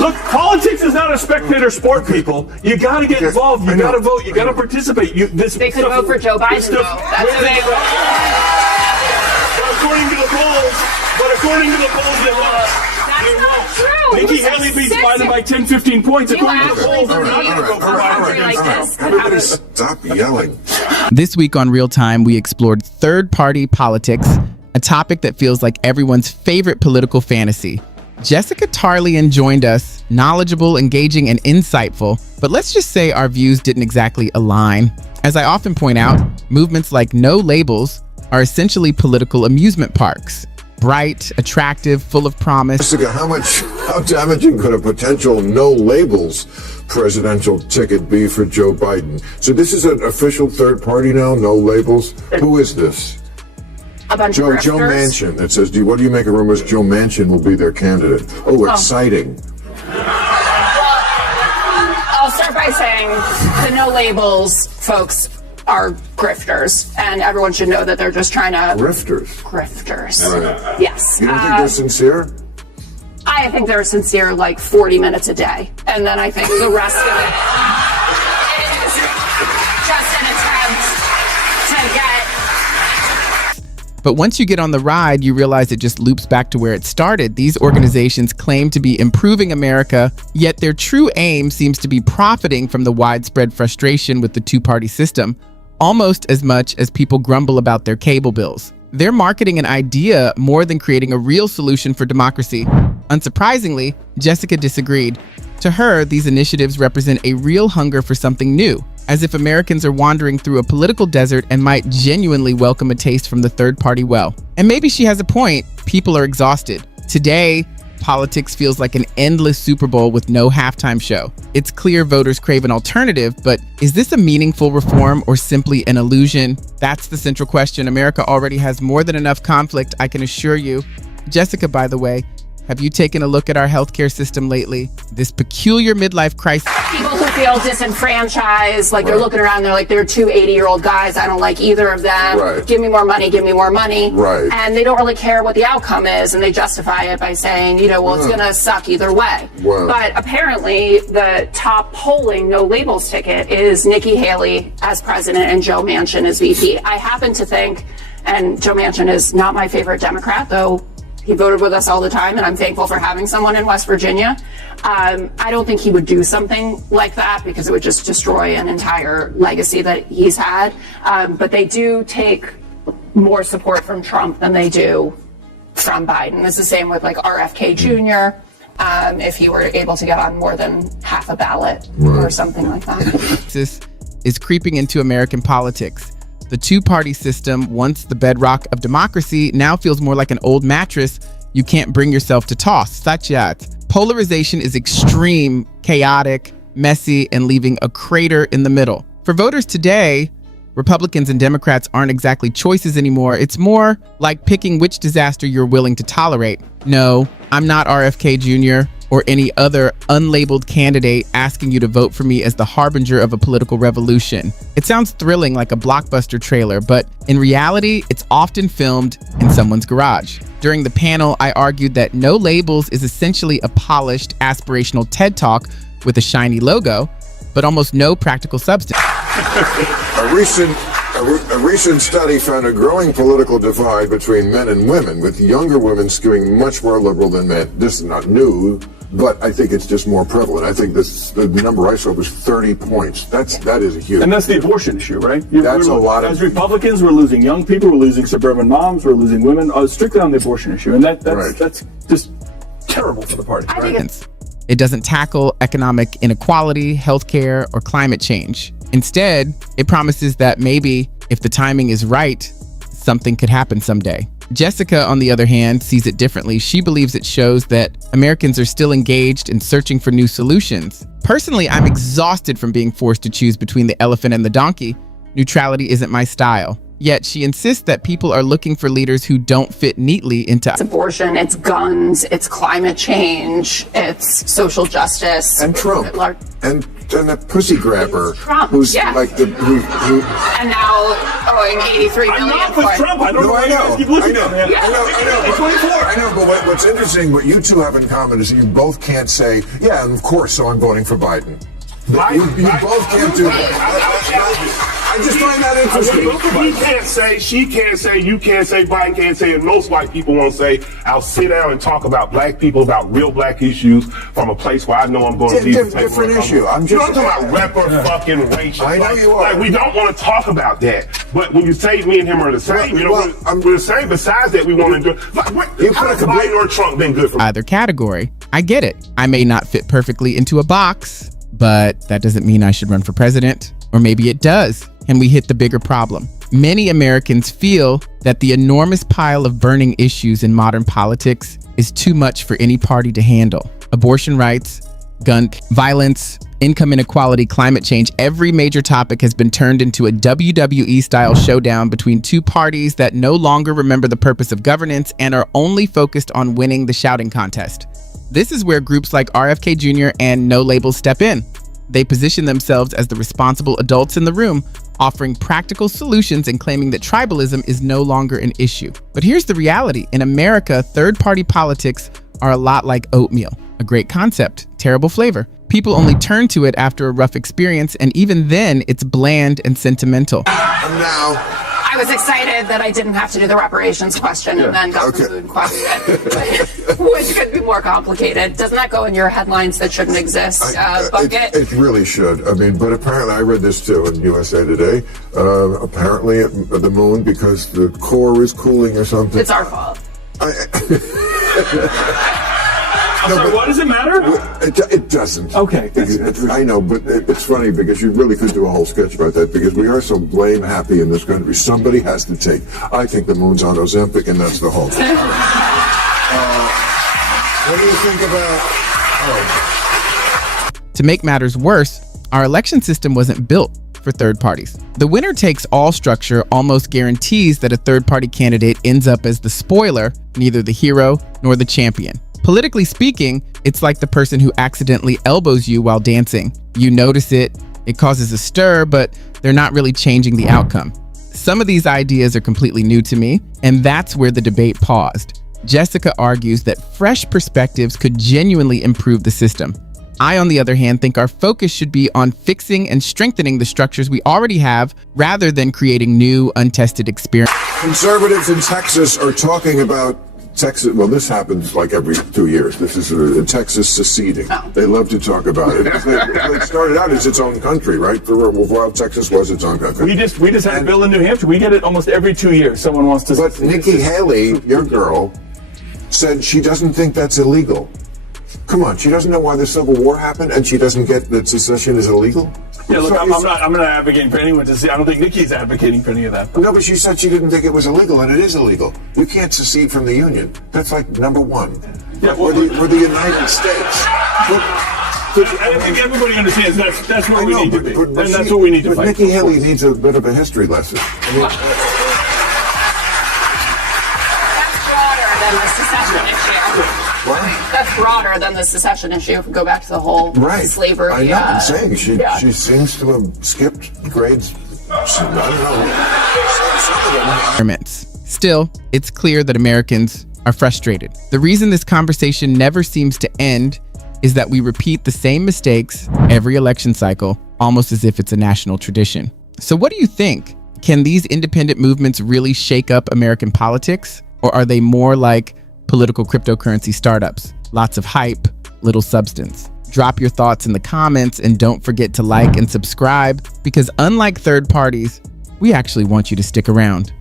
Look, politics is not a spectator sport, people. You got to get involved. You got to vote. You got to participate. They could vote for Joe Biden, though. That's who they vote. According to the polls, they won't. That's not true. Nikki Haley beats Biden by 10, 15 points. According to the polls, they're not going to vote for Biden. Everybody stop yelling. This week on Real Time, we explored third-party politics, a topic that feels like everyone's favorite political fantasy. Jessica Tarlian joined us, knowledgeable, engaging, and insightful, but let's just say our views didn't exactly align. As I often point out, movements like No Labels are essentially political amusement parks. Bright, attractive, full of promise. Jessica, how damaging could a potential No Labels presidential ticket be for Joe Biden? So this is an official third party now, No Labels. Who is this? A bunch Joe of grifters. Manchin. It says, what do you make of rumors Joe Manchin will be their candidate? Oh, exciting. I'll start by saying the No Labels folks are grifters, and everyone should know that they're just trying to... Grifters? Grifters. Yes. You don't think they're sincere? I think they're sincere like 40 minutes a day, and then I think the rest of it is just an attempt to get... But once you get on the ride, you realize it just loops back to where it started. These organizations claim to be improving America, yet their true aim seems to be profiting from the widespread frustration with the two-party system, almost as much as people grumble about their cable bills. They're marketing an idea more than creating a real solution for democracy. Unsurprisingly, Jessica disagreed. To her, these initiatives represent a real hunger for something new, as if Americans are wandering through a political desert and might genuinely welcome a taste from the third-party well. And maybe she has a point. People are exhausted. Today, politics feels like an endless Super Bowl with no halftime show. It's clear voters crave an alternative, but is this a meaningful reform or simply an illusion? That's the central question. America already has more than enough conflict, I can assure you. Jessica, by the way, have you taken a look at our healthcare system lately? This peculiar midlife crisis. People who feel disenfranchised, like they're looking around, they're like, they're two 80-year-old guys, I don't like either of them. Right. Give me more money, give me more money. Right. And they don't really care what the outcome is, and they justify it by saying, well, it's going to suck either way. Wow. But apparently, the top polling No Labels ticket is Nikki Haley as president and Joe Manchin as VP. I happen to think, and Joe Manchin is not my favorite Democrat, though he voted with us all the time, and I'm thankful for having someone in West Virginia. I don't think he would do something like that because it would just destroy an entire legacy that he's had. But they do take more support from Trump than they do from Biden. It's the same with like RFK Jr. If he were able to get on more than half a ballot or something like that. This is creeping into American politics. The two-party system, once the bedrock of democracy, now feels more like an old mattress you can't bring yourself to toss. Polarization is extreme, chaotic, messy, and leaving a crater in the middle. For voters today, Republicans and Democrats aren't exactly choices anymore. It's more like picking which disaster you're willing to tolerate. No, I'm not RFK Jr. or any other unlabeled candidate asking you to vote for me as the harbinger of a political revolution. It sounds thrilling like a blockbuster trailer, but in reality, it's often filmed in someone's garage. During the panel, I argued that No Labels is essentially a polished, aspirational TED Talk with a shiny logo, but almost no practical substance. A recent study found a growing political divide between men and women, with younger women skewing much more liberal than men. This is not new, but I think it's just more prevalent. I think the number I saw was 30 points. That is a huge. And that's the abortion issue, right? That's a lot of. As Republicans, we're losing young people, we're losing suburban moms, we're losing women. Strictly on the abortion issue, and that's just terrible for the party. Right? It doesn't tackle economic inequality, healthcare, or climate change. Instead, it promises that maybe, if the timing is right, something could happen someday. Jessica, on the other hand, sees it differently. She believes it shows that Americans are still engaged in searching for new solutions. Personally, I'm exhausted from being forced to choose between the elephant and the donkey. Neutrality isn't my style. Yet she insists that people are looking for leaders who don't fit neatly into... It's abortion, it's guns, it's climate change, it's social justice. And Trump. And pussy grabber Trump, who's yeah. like who And now owing 83 I'm million not with for it. Trump. I don't know No, why I you guys know. keep listening to me. I know. It's 24. I know, but what's interesting, what you two have in common is you both can't say, yeah, and of course, so I'm voting for Biden. You both can't do that. I just find that interesting. He can't say, she can't say, you can't say, Biden can't say, and most white people won't say, I'll sit down and talk about black people, about real black issues from a place where I know I'm going to leave. Different issue. I'm just talking about fucking racial. I know you are. Like, we don't want to talk about that. But when you say me and him are the same, we're the same. Besides that, we want to do. Like, how has Biden or Trump been good for Either category, I get it. I may not fit perfectly into a box, but that doesn't mean I should run for president. Or maybe it does, and we hit the bigger problem. Many Americans feel that the enormous pile of burning issues in modern politics is too much for any party to handle. Abortion rights, gun violence, income inequality, climate change, every major topic has been turned into a WWE-style showdown between two parties that no longer remember the purpose of governance and are only focused on winning the shouting contest. This is where groups like RFK Jr. and No Labels step in. They position themselves as the responsible adults in the room, offering practical solutions and claiming that tribalism is no longer an issue. But here's the reality. In America, third-party politics are a lot like oatmeal. A great concept, terrible flavor. People only turn to it after a rough experience, and even then, it's bland and sentimental. And now, I was excited that I didn't have to do the reparations question and then got the food question, which could be more complicated. Doesn't that go in your headlines that shouldn't exist bucket? It really should. I mean, but apparently, I read this too in USA Today. Apparently, at the moon, because the core is cooling or something. It's our fault. I'm sorry, what does it matter? It doesn't. Okay. I know, but it's funny because you really could do a whole sketch about that because we are so blame happy in this country. Somebody has to take. I think the moon's on Ozempic, and that's the whole thing. What do you think about? To make matters worse, our election system wasn't built for third parties. The winner-takes-all structure almost guarantees that a third-party candidate ends up as the spoiler, neither the hero nor the champion. Politically speaking, it's like the person who accidentally elbows you while dancing. You notice it, it causes a stir, but they're not really changing the outcome. Some of these ideas are completely new to me, and that's where the debate paused. Jessica argues that fresh perspectives could genuinely improve the system. I, on the other hand, think our focus should be on fixing and strengthening the structures we already have rather than creating new, untested experiences. Conservatives in Texas are talking about Texas. Well, this happens like every 2 years. This is Texas seceding. They love to talk about it. It started out as its own country, right? While Texas was its own country. We just had a bill in New Hampshire. We get it almost every 2 years. Someone wants to. But Nikki Haley, your girl, said she doesn't think that's illegal. Come on, she doesn't know why the Civil War happened, and she doesn't get that secession is illegal. Yeah, look, I'm not advocating for anyone to see. I don't think Nikki's advocating for any of that. No, but she said she didn't think it was illegal, and it is illegal. You can't secede from the Union. That's like number one. Yeah, we're the United States. I think everybody understands that's where we need to be. And that's what we need to fight. Nikki Haley needs a bit of a history lesson. That's broader than the secession issue. What? That's broader than the secession issue. If we go back to the whole slavery. I know. I'm saying she seems to have skipped grades. I don't know. Still, it's clear that Americans are frustrated. The reason this conversation never seems to end is that we repeat the same mistakes every election cycle, almost as if it's a national tradition. So what do you think? Can these independent movements really shake up American politics? Or are they more like political cryptocurrency startups? Lots of hype, little substance. Drop your thoughts in the comments and don't forget to like and subscribe because unlike third parties, we actually want you to stick around.